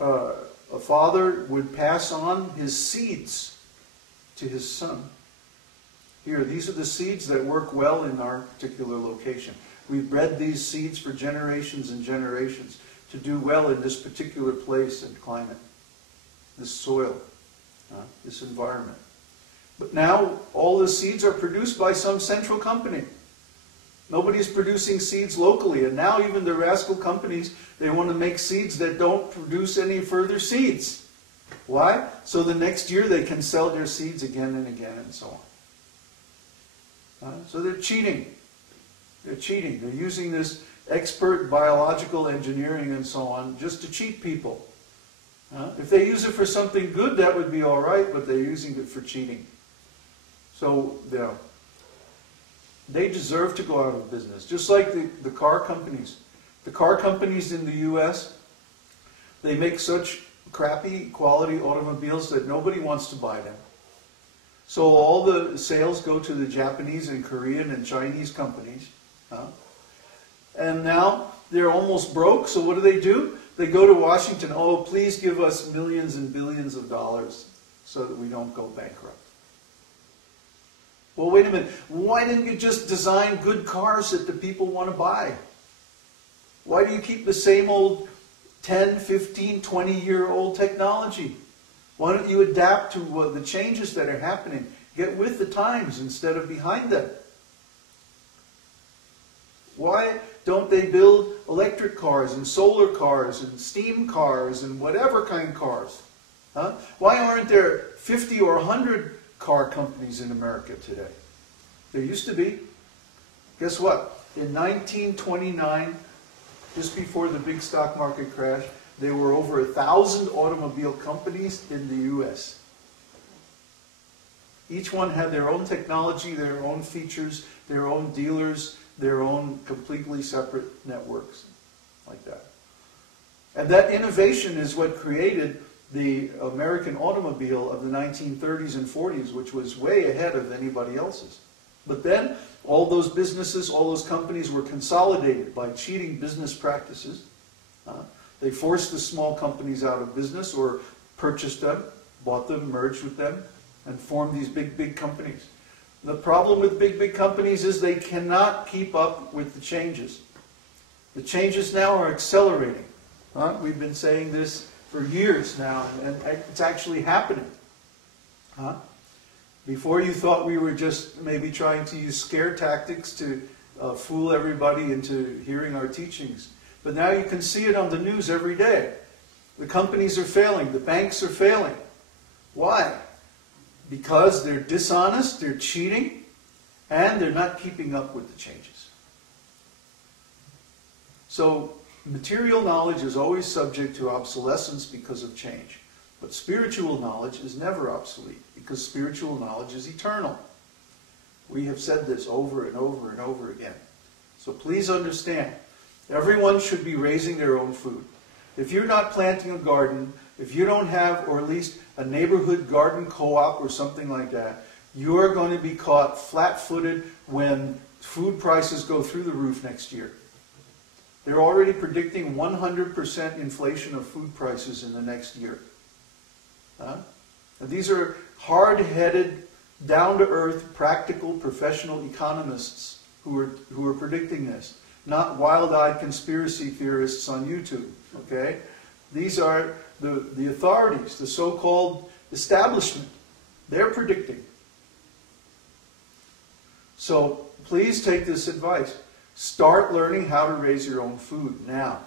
a father would pass on his seeds to his son. Here, these are the seeds that work well in our particular location. We've bred these seeds for generations and generations to do well in this particular place and climate, this soil, this environment. But now all the seeds are produced by some central company. Nobody's producing seeds locally, and now even the rascal companies, they want to make seeds that don't produce any further seeds. Why? So the next year they can sell their seeds again and again and so on. So they're cheating. They're cheating. They're using this expert biological engineering and so on just to cheat people. If they use it for something good, that would be all right, but they're using it for cheating. So, yeah, they deserve to go out of business, just like the car companies. The car companies in the U.S., they make such crappy quality automobiles that nobody wants to buy them. So all the sales go to the Japanese and Korean and Chinese companies. And now they're almost broke, so what do? They go to Washington, oh, please give us millions and billions of dollars so that we don't go bankrupt. Well, wait a minute. Why didn't you just design good cars that the people want to buy? Why do you keep the same old 10, 15, 20-year-old technology? Why don't you adapt to the changes that are happening? Get with the times instead of behind them. Why don't they build electric cars and solar cars and steam cars and whatever kind of cars? Why aren't there 50 or 100 car companies in America today? There used to be. Guess what? In 1929, just before the big stock market crash, there were over 1,000 automobile companies in the U.S. Each one had their own technology, their own features, their own dealers, their own completely separate networks, like that. And that innovation is what created the American automobile of the 1930s and 40s, which was way ahead of anybody else's. But then, all those businesses, all those companies were consolidated by cheating business practices. They forced the small companies out of business or purchased them, bought them, merged with them, and formed these big companies. The problem with big companies is they cannot keep up with the changes. The changes now are accelerating. We've been saying this for years now, and it's actually happening. Before you thought we were just maybe trying to use scare tactics to fool everybody into hearing our teachings. But now you can see it on the news every day. The companies are failing. The banks are failing. Why? Because they're dishonest, they're cheating, and they're not keeping up with the changes. So, material knowledge is always subject to obsolescence because of change. But spiritual knowledge is never obsolete, because spiritual knowledge is eternal. We have said this over and over and over again. So please understand, everyone should be raising their own food. If you're not planting a garden, if you don't have, or at least a neighborhood garden co-op or something like that, you're going to be caught flat-footed when food prices go through the roof next year. They're already predicting 100% inflation of food prices in the next year. And these are hard-headed, down-to-earth, practical, professional economists who are predicting this, not wild-eyed conspiracy theorists on YouTube. Okay? These are the authorities, the so-called establishment. They're predicting. So please take this advice. Start learning how to raise your own food now.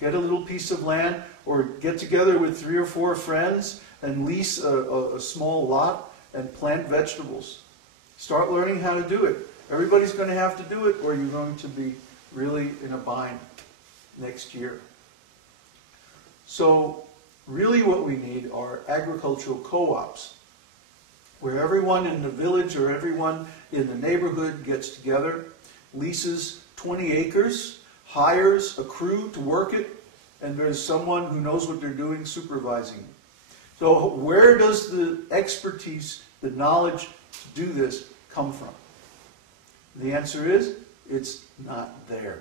Get a little piece of land or get together with 3 or 4 friends and lease a small lot and plant vegetables. Start learning how to do it. Everybody's going to have to do it or you're going to be really in a bind next year. So really what we need are agricultural co-ops where everyone in the village or everyone in the neighborhood gets together, leases 20 acres, hires a crew to work it, and there's someone who knows what they're doing supervising it. So where does the expertise, the knowledge to do this come from? The answer is, it's not there.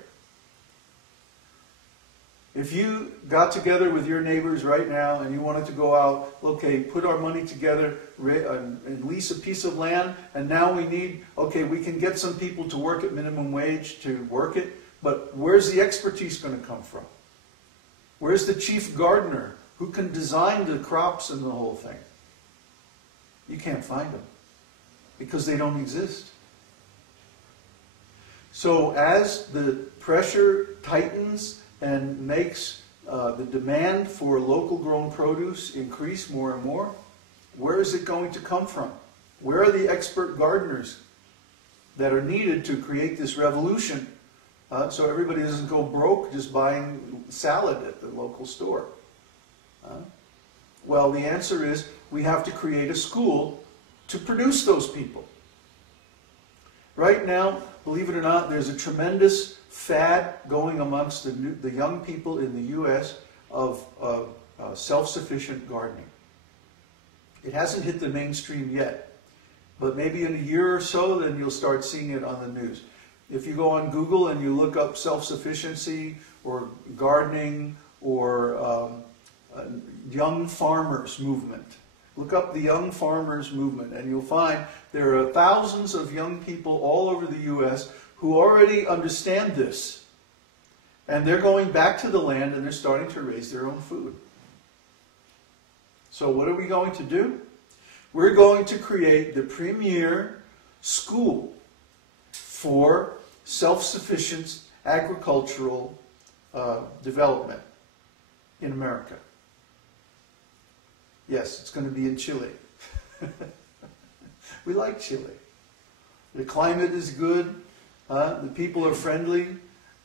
If you got together with your neighbors right now and you wanted to go out, okay, put our money together and lease a piece of land, and now we need, okay, we can get some people to work at minimum wage to work it, but where's the expertise going to come from? Where's the chief gardener who can design the crops and the whole thing? You can't find them because they don't exist. So as the pressure tightens and makes the demand for local grown produce increase more and more, where is it going to come from? Where are the expert gardeners that are needed to create this revolution so everybody doesn't go broke just buying salad at the local store? Well, the answer is we have to create a school to produce those people. Right now, believe it or not, there's a tremendous fad going amongst the young people in the U.S. of self-sufficient gardening. It hasn't hit the mainstream yet, but maybe in a year or so, then you'll start seeing it on the news. If you go on Google and you look up self-sufficiency or gardening or young farmers movement, look up the young farmers movement and you'll find there are thousands of young people all over the U.S. who already understand this. And they're going back to the land and they're starting to raise their own food. So what are we going to do? We're going to create the premier school for self-sufficient agricultural development in America. Yes, it's going to be in Chile. We like Chile. The climate is good, the people are friendly,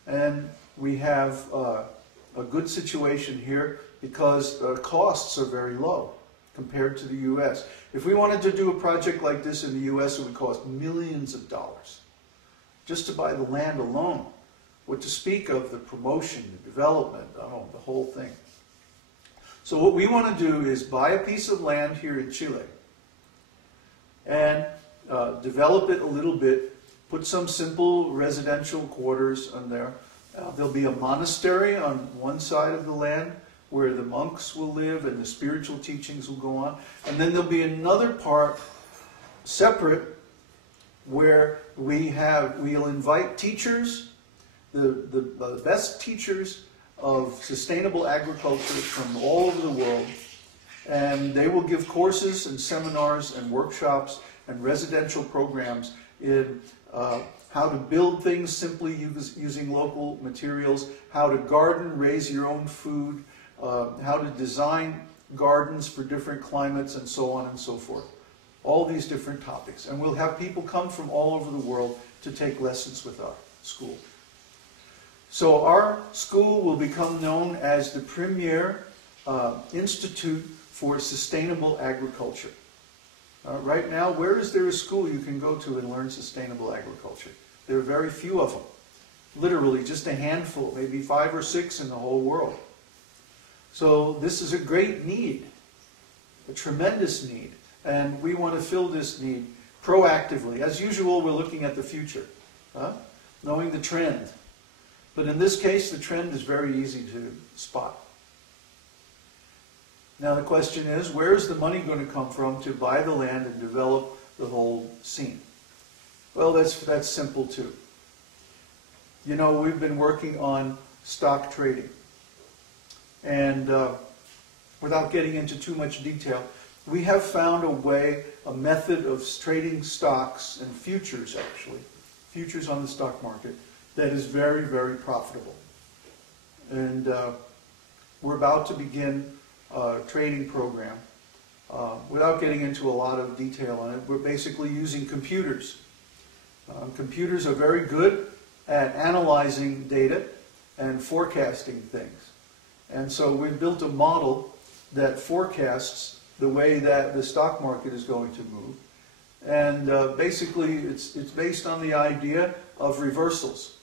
and we have a good situation here because costs are very low compared to the U.S. If we wanted to do a project like this in the U.S., it would cost millions of dollars just to buy the land alone. What to speak of the promotion, the development, the whole thing. So what we want to do is buy a piece of land here in Chile and develop it a little bit, put some simple residential quarters on there. There'll be a monastery on one side of the land where the monks will live and the spiritual teachings will go on. And then there'll be another part separate where we'll invite teachers, the best teachers of sustainable agriculture from all over the world, and they will give courses and seminars and workshops and residential programs in how to build things simply using local materials, how to garden, raise your own food, how to design gardens for different climates, and so on and so forth. All these different topics. And we'll have people come from all over the world to take lessons with our school. So our school will become known as the premier institute for sustainable agriculture. Right now, where is there a school you can go to and learn sustainable agriculture? There are very few of them. Literally just a handful, maybe 5 or 6 in the whole world. So this is a great need, a tremendous need. And we want to fill this need proactively. As usual, we're looking at the future, knowing the trend. But in this case, the trend is very easy to spot. Now the question is, where is the money going to come from to buy the land and develop the whole scene? Well, that's simple too. You know, we've been working on stock trading. And without getting into too much detail, we have found a way, a method of trading stocks and futures actually, futures on the stock market, that is very, very profitable. And we're about to begin a trading program. Without getting into a lot of detail on it, we're basically using computers. Computers are very good at analyzing data and forecasting things. And so we've built a model that forecasts the way that the stock market is going to move. And basically it's based on the idea of reversals.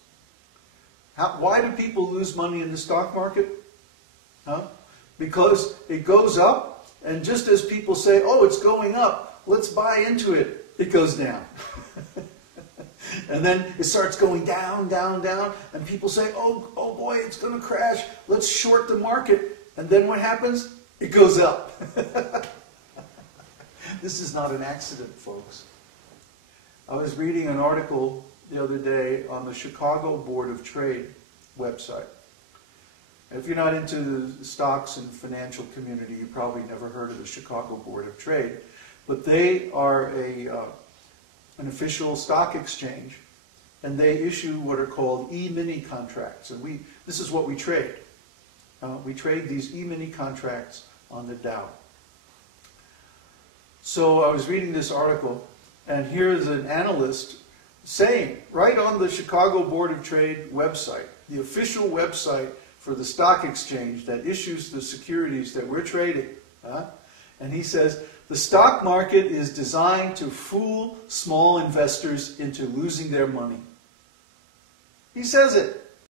Why do people lose money in the stock market? Because it goes up, and just as people say, oh, it's going up, let's buy into it, it goes down. And then it starts going down, down, down, and people say, oh boy, it's going to crash. Let's short the market. And then what happens? It goes up. This is not an accident, folks. I was reading an article the other day on the Chicago Board of Trade website. If you're not into the stocks and financial community, you probably never heard of the Chicago Board of Trade. But they are an official stock exchange, and they issue what are called E-mini contracts. And this is what we trade. We trade these E-mini contracts on the Dow. So I was reading this article, and here's an analyst saying, right on the Chicago Board of Trade website, the official website for the stock exchange that issues the securities that we're trading. And he says, the stock market is designed to fool small investors into losing their money. He says it.